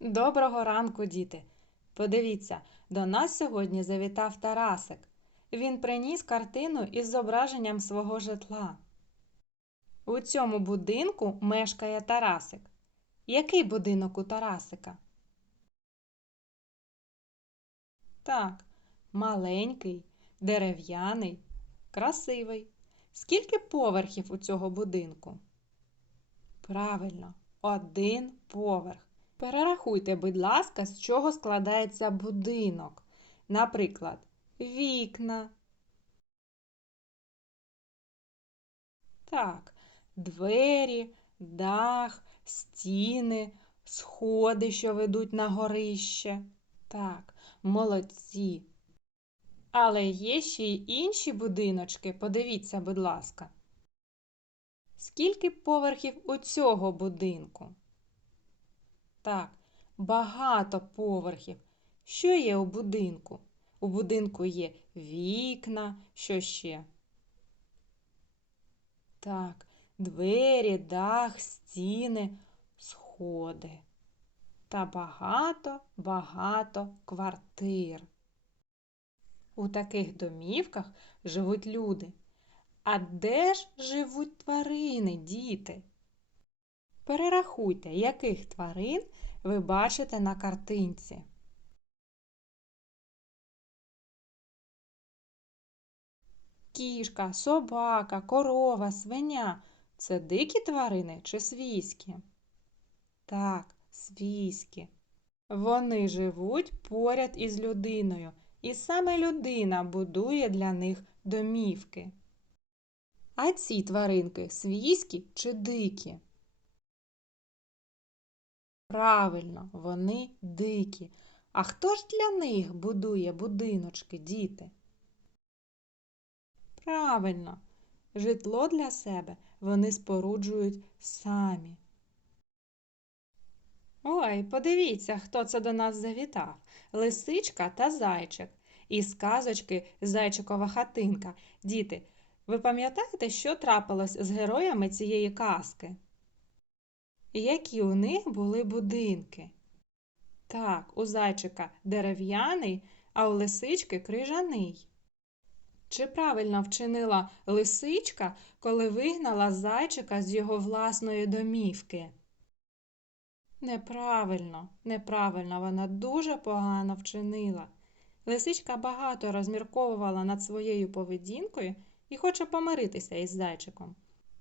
Доброго ранку, діти! Подивіться, до нас сьогодні завітав Тарасик. Він приніс картину із зображенням свого житла. У цьому будинку мешкає Тарасик. Який будинок у Тарасика? Так, маленький, дерев'яний, красивий. Скільки поверхів у цього будинку? Правильно, один поверх. Перерахуйте, будь ласка, з чого складається будинок. Наприклад, вікна. Так, двері, дах, стіни, сходи, що ведуть на горище. Так, молодці. Але є ще й інші будиночки. Подивіться, будь ласка. Скільки поверхів у цього будинку? Так, багато поверхів. Що є у будинку? У будинку є вікна, що ще? Так, двері, дах, стіни, сходи. Та багато-багато квартир. У таких домівках живуть люди. А де ж живуть тварини, діти? Перерахуйте, яких тварин ви бачите на картинці. Кішка, собака, корова, свиня це дикі тварини чи свійські? Так, свійські. Вони живуть поряд із людиною, і саме людина будує для них домівки. А ці тваринки свійські чи дикі? Правильно, вони дикі. А хто ж для них будує будиночки, діти? Правильно, житло для себе вони споруджують самі. Ой, подивіться, хто це до нас завітав. Лисичка та зайчик. Із казочки Зайчикова хатинка. Діти, ви пам'ятаєте, що трапилось з героями цієї казки? Які у них були будинки? Так, у зайчика дерев'яний, а у лисички крижаний. Чи правильно вчинила лисичка, коли вигнала зайчика з його власної домівки? Неправильно, неправильно, вона дуже погано вчинила. Лисичка багато розмірковувала над своєю поведінкою і хоче помиритися із зайчиком.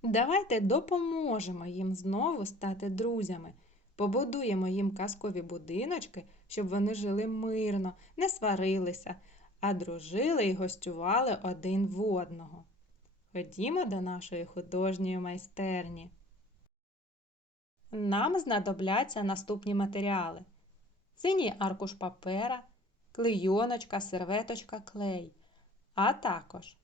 Давайте допоможемо їм знову стати друзями, побудуємо їм казкові будиночки, щоб вони жили мирно, не сварилися, а дружили і гостювали один в одного. Ходімо до нашої художньої майстерні. Нам знадобляться наступні матеріали: синій аркуш папера, клейоночка, серветочка, клей, а також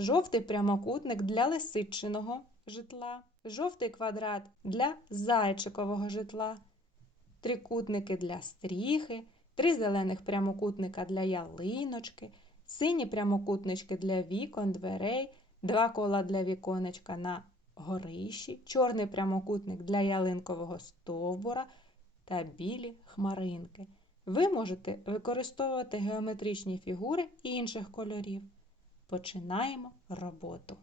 жовтий прямокутник для лисичиного житла, жовтий квадрат для зайчикового житла, трикутники для стріхи, три зелених прямокутника для ялиночки, сині прямокутнички для вікон, дверей, два кола для віконечка на горищі, чорний прямокутник для ялинкового стовбура та білі хмаринки. Ви можете використовувати геометричні фігури інших кольорів. Починаємо роботу.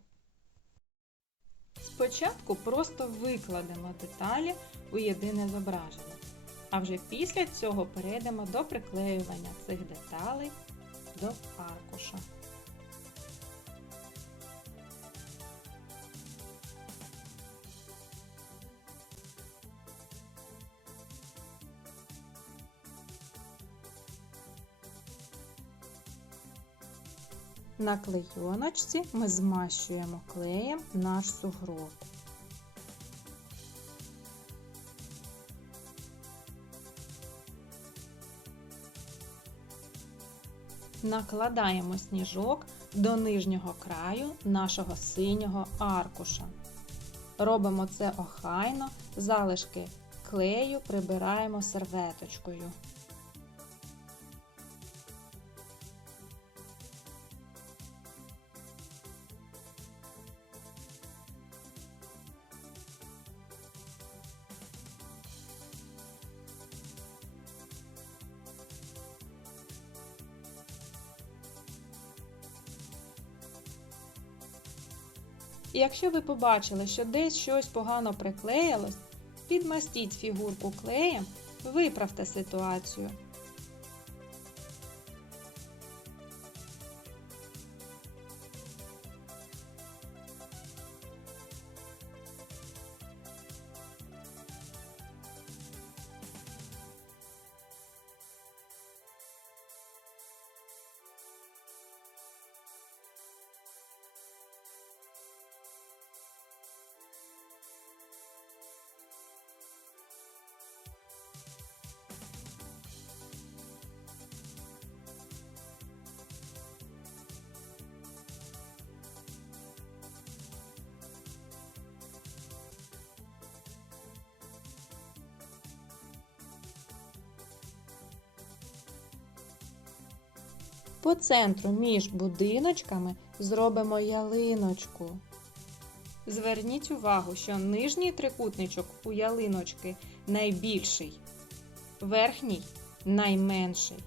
Спочатку просто викладемо деталі у єдине зображення, а вже після цього перейдемо до приклеювання цих деталей до аркуша. На клейоночці ми змащуємо клеєм наш сугроб. Накладаємо сніжок до нижнього краю нашого синього аркуша. Робимо це охайно, залишки клею прибираємо серветочкою. І якщо ви побачили, що десь щось погано приклеїлось, підмастіть фігурку клеєм, виправте ситуацію. По центру між будиночками зробимо ялиночку. Зверніть увагу, що нижній трикутничок у ялиночки найбільший, верхній найменший.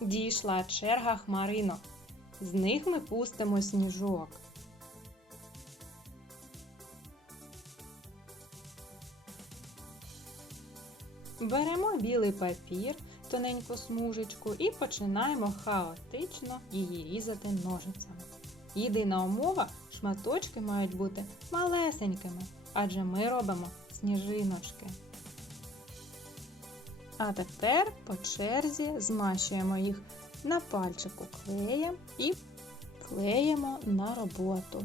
Дійшла черга хмаринок. З них ми пустимо сніжок. Беремо білий папір, тоненьку смужечку і починаємо хаотично її різати ножицями. Єдина умова шматочки мають бути малесенькими, адже ми робимо сніжиночки. А тепер по черзі змащуємо їх на пальчику клеєм і клеїмо на роботу.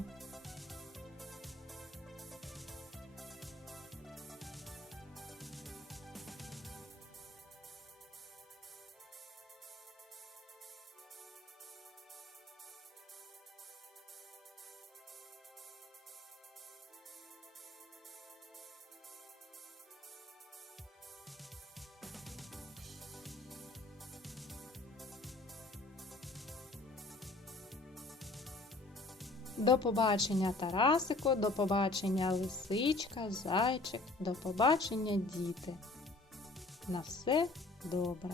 До побачення Тарасику, до побачення лисичка, зайчик, до побачення діти. На все добре.